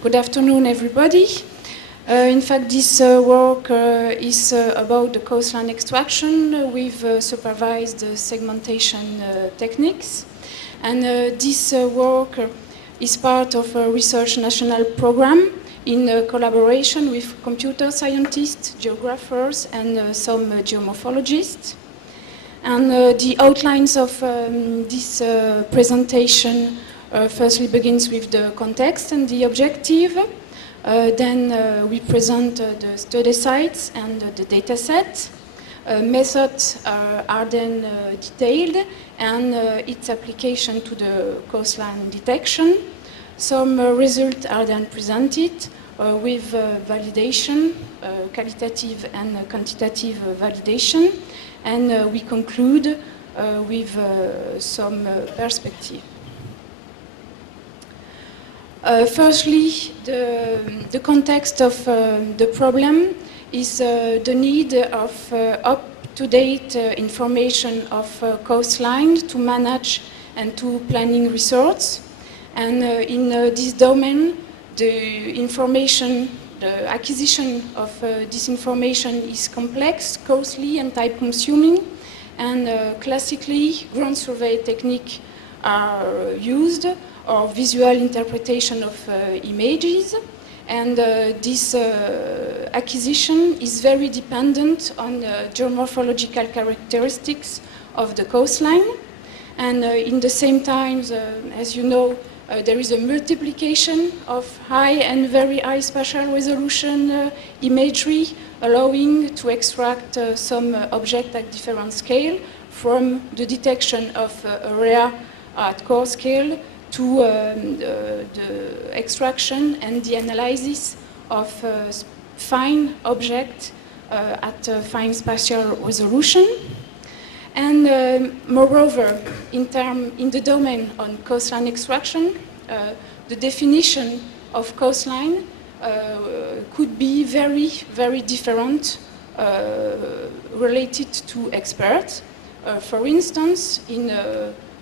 Good afternoon, everybody. In fact, this work is about the coastline extraction with supervised segmentation techniques. And this work is part of a research national program in collaboration with computer scientists, geographers, and some geomorphologists. And the outlines of this presentation firstly begins with the context and the objective. Then we present the study sites and the data set. Methods are then detailed and its application to the coastline detection. Some results are then presented with validation, qualitative and quantitative validation, and we conclude with some perspective. Firstly, the context of the problem is the need of up-to-date information of coastline to manage and to planning resorts. And in this domain, the information, the acquisition of this information is complex, costly, and time-consuming. And classically, ground survey techniques are used, or visual interpretation of images. And this acquisition is very dependent on geomorphological characteristics of the coastline. And in the same time, as you know, there is a multiplication of high and very high spatial resolution imagery, allowing to extract some objects at different scale from the detection of area at core scale to the extraction and the analysis of fine objects at fine spatial resolution. And moreover, in the domain on coastline extraction, the definition of coastline could be very, very different related to experts. For instance,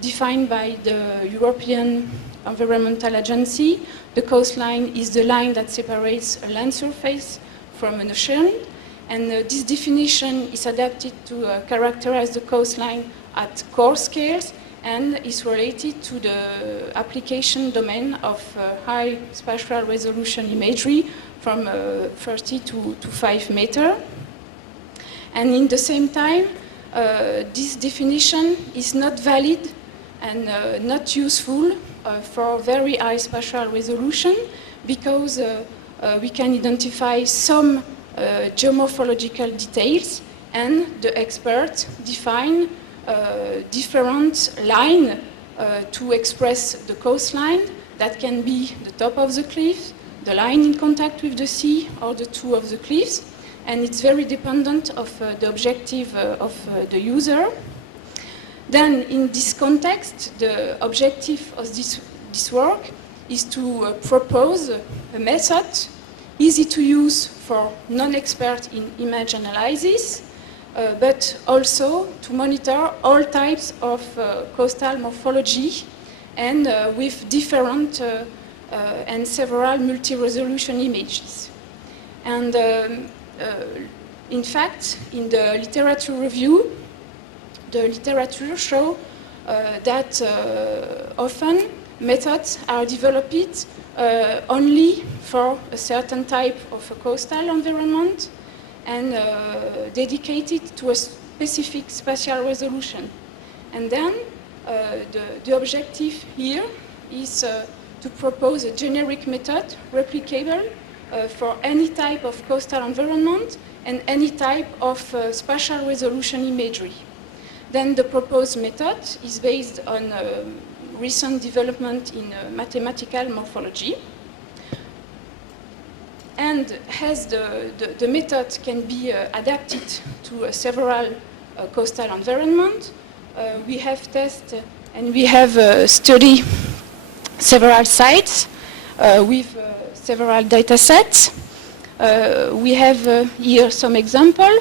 defined by the European Environmental Agency, the coastline is the line that separates a land surface from an ocean. And this definition is adapted to characterize the coastline at core scales and is related to the application domain of high spatial resolution imagery from 30 to 5 meters. And in the same time, this definition is not valid and not useful for very high spatial resolution because we can identify some geomorphological details, and the experts define different lines to express the coastline. That can be the top of the cliff, the line in contact with the sea, or the two of the cliffs. And it's very dependent of the objective of the user. Then, in this context, the objective of this work is to propose a method easy to use for non-experts in image analysis, but also to monitor all types of coastal morphology and with different and several multi-resolution images. And in fact, in the literature review, the literature shows that often methods are developed only for a certain type of a coastal environment and dedicated to a specific spatial resolution. And then the objective here is to propose a generic method replicable for any type of coastal environment and any type of spatial resolution imagery. Then the proposed method is based on recent development in mathematical morphology. And as the method can be adapted to several coastal environments, we have tested and we have studied several sites with several data sets. We have here some example.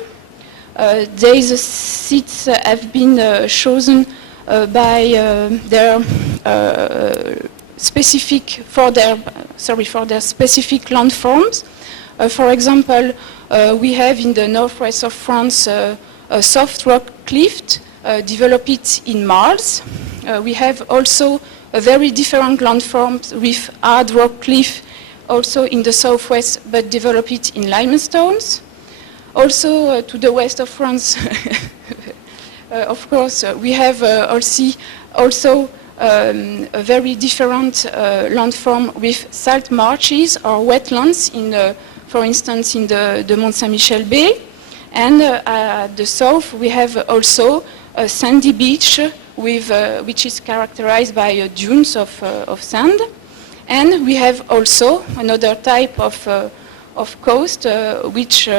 These seats have been chosen by their specific for their specific landforms. For example, we have in the northwest of France a soft rock cliff developed in Mars. We have also a very different landform with hard rock cliff also in the southwest, but developed in limestones. Also to the west of France, of course, we have also a very different landform with salt marshes or wetlands, for instance, in the Mont Saint-Michel Bay. And at the south, we have also a sandy beach which is characterized by dunes of sand. And we have also another type of coast which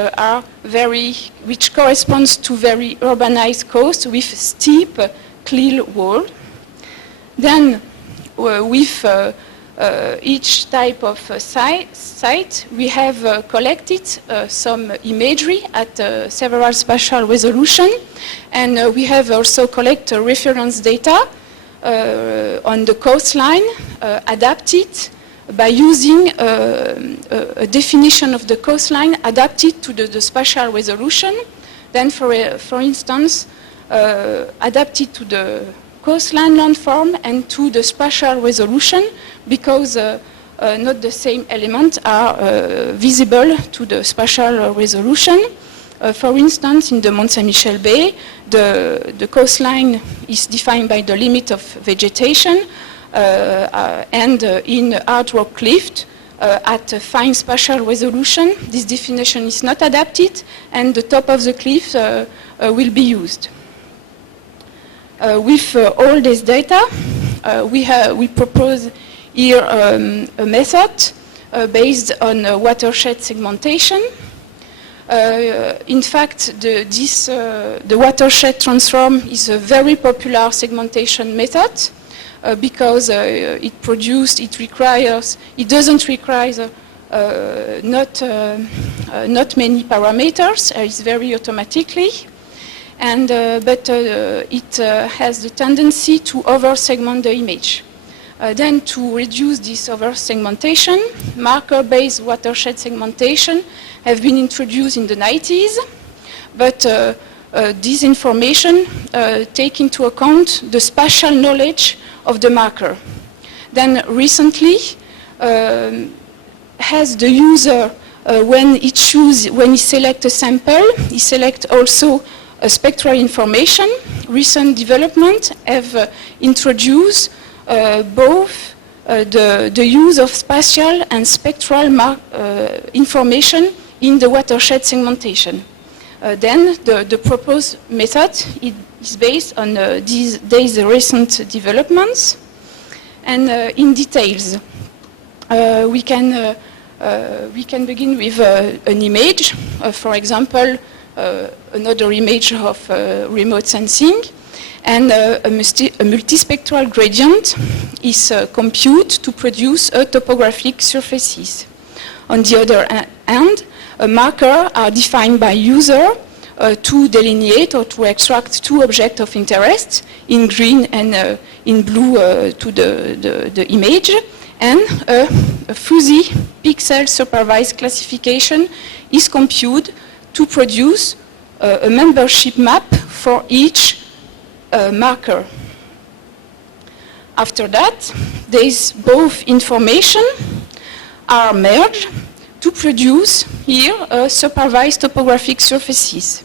corresponds to very urbanized coast with steep cliff wall. Then with each type of site, we have collected some imagery at several spatial resolution, and we have also collected reference data on the coastline adapted by using a definition of the coastline adapted to the spatial resolution. Then, for instance, adapted to the coastline landform and to the spatial resolution, because not the same elements are visible to the spatial resolution. For instance, in the Mont Saint-Michel Bay, the coastline is defined by the limit of vegetation, and in hard rock cliff, at a fine spatial resolution, this definition is not adapted, and the top of the cliff will be used. With all this data, we propose here a method based on watershed segmentation. In fact, the watershed transform is a very popular segmentation method because it doesn't require not many parameters. It's very automatically. But it has the tendency to over-segment the image. Then to reduce this over-segmentation, marker-based watershed segmentation have been introduced in the 90s, but this information take into account the spatial knowledge of the marker. Then recently, has the user, when he selects a sample, he selects also spectral information. Recent development have introduced both the use of spatial and spectral information in the watershed segmentation. Then the proposed method is based on these recent developments. And in details, we can begin with an image, for example, another image of remote sensing, and a multispectral gradient is computed to produce topographic surfaces. On the other hand, a marker are defined by user to delineate or to extract two objects of interest, in green and in blue to the image, and a fuzzy pixel supervised classification is computed to produce a membership map for each marker. After that, both information are merged to produce here supervised topographic surfaces.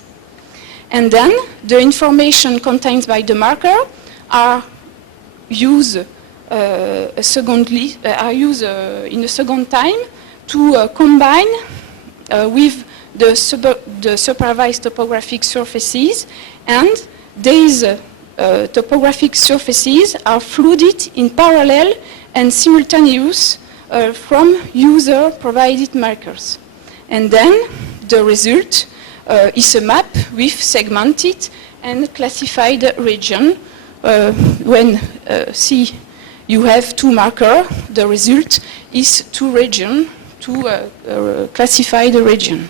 And then the information contained by the marker are used in a second time to combine with the supervised topographic surfaces, and these topographic surfaces are flooded in parallel and simultaneous from user-provided markers. And then the result is a map with segmented and classified region. When you have two markers, the result is two regions, two classified region.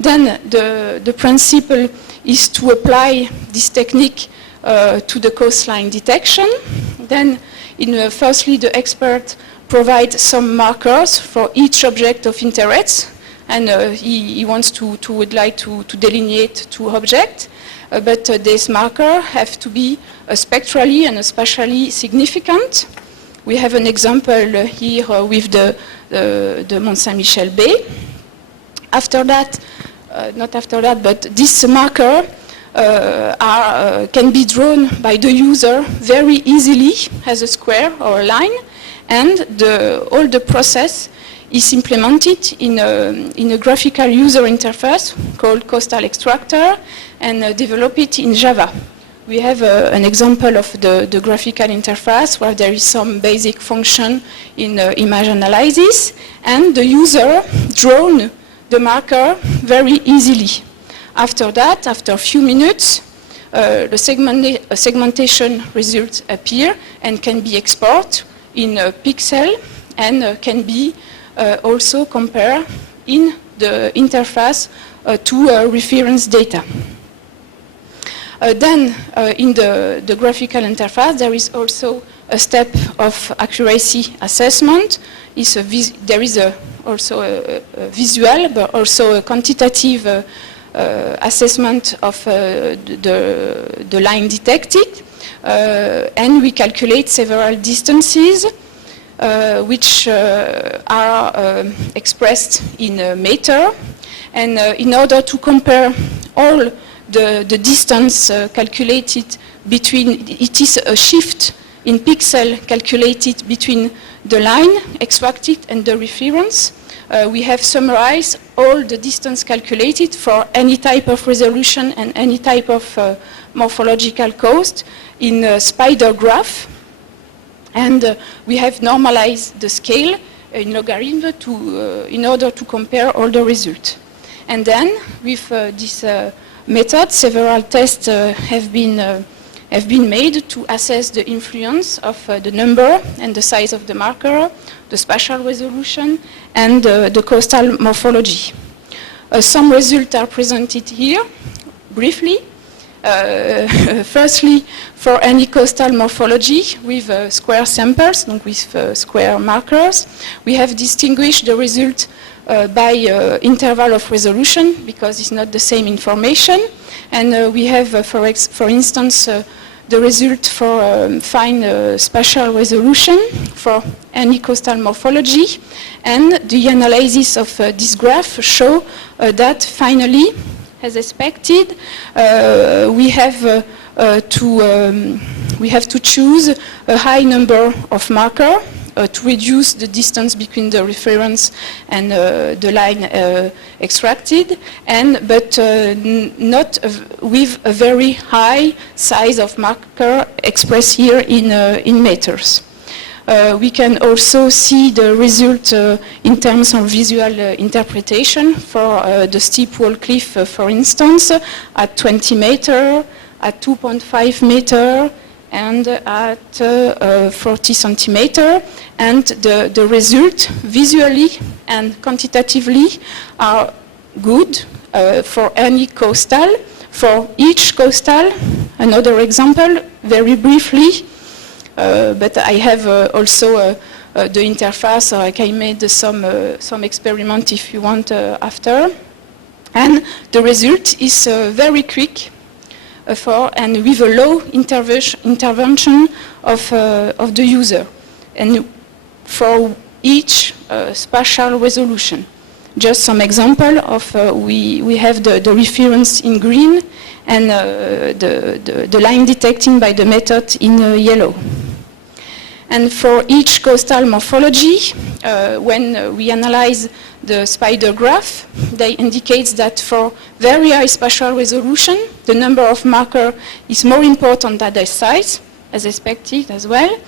Then the principle is to apply this technique to the coastline detection. Then Firstly, the expert provides some markers for each object of interest, and he would like to delineate two objects. But these markers have to be spectrally and spatially significant. We have an example here with the Mont Saint-Michel Bay. After that, not after that, but this marker can be drawn by the user very easily as a square or a line, and all the process is implemented in a graphical user interface called Coastal Extractor and developed in Java. We have an example of the graphical interface where there is some basic function in image analysis, and the user drawn the marker very easily. After that, after a few minutes, the segmentation results appear and can be exported in a pixel and can be also compared in the interface to reference data. Then, in the graphical interface, there is also a step of accuracy assessment. There is also a visual, but also a quantitative assessment of the line detected. And we calculate several distances, which are expressed in a meter. And in order to compare all the distance calculated between, it is a shift in pixel calculated between the line extracted and the reference. We have summarized all the distance calculated for any type of resolution and any type of morphological cost in a spider graph. And we have normalized the scale in logarithm in order to compare all the results. And then with this method, several tests have been made to assess the influence of the number and the size of the marker, the spatial resolution, and the coastal morphology. Some results are presented here, briefly. Firstly, for any coastal morphology with square samples, donc with square markers, we have distinguished the result by interval of resolution, because it's not the same information. And we have, for instance, the result for fine spatial resolution for any coastal morphology. And the analysis of this graph show that finally, as expected, we have to choose a high number of markers to reduce the distance between the reference and the line extracted, but not with a very high size of marker expressed here in meters. We can also see the result in terms of visual interpretation for the steep wall cliff, for instance, at 20 meters, at 2.5 meters, and at 40 centimeters. And the result visually and quantitatively are good for any coastal. For each coastal, another example, very briefly, but I have also the interface, I can make some experiment if you want after. And the result is very quick and with a low intervention of the user, and for each spatial resolution. Just some example of we have the reference in green and the line detecting by the method in yellow. And for each coastal morphology, when we analyze the spider graph, they indicate that for very high spatial resolution, the number of markers is more important than the size, as expected as well.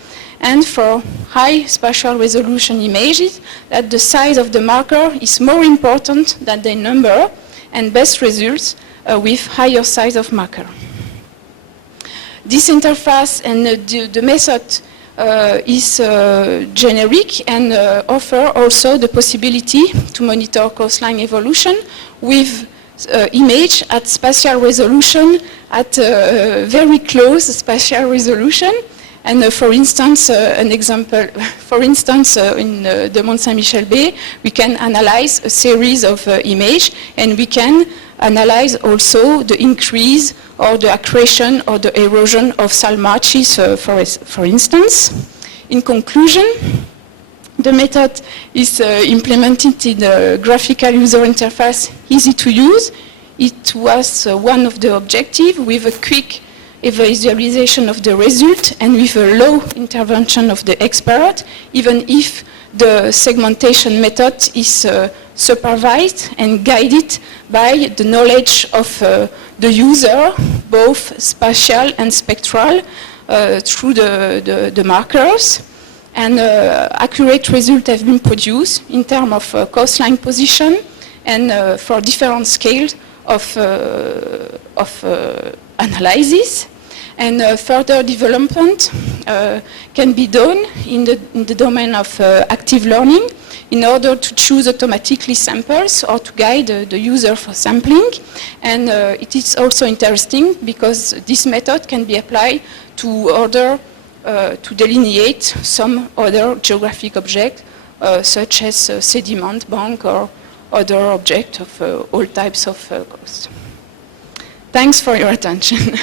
And for high spatial resolution images, that the size of the marker is more important than the number, and best results with higher size of marker. This interface and the method is generic and offer also the possibility to monitor coastline evolution with image at spatial resolution, at very close spatial resolution. And for instance, an example, in the Mont Saint-Michel Bay, we can analyze a series of images, and we can analyze also the increase or the accretion or the erosion of salt marshes, for instance. In conclusion, the method is implemented in a graphical user interface, easy to use. It was one of the objectives, with a quick visualization of the result and with a low intervention of the expert, even if the segmentation method is supervised and guided by the knowledge of the user, both spatial and spectral, through the markers. And accurate results have been produced in terms of coastline position and for different scales of analysis. And further development can be done in the domain of active learning in order to choose automatically samples or to guide the user for sampling. And it is also interesting because this method can be applied to delineate some other geographic objects such as sediment bank or other objects of all types of coast. Thanks for your attention.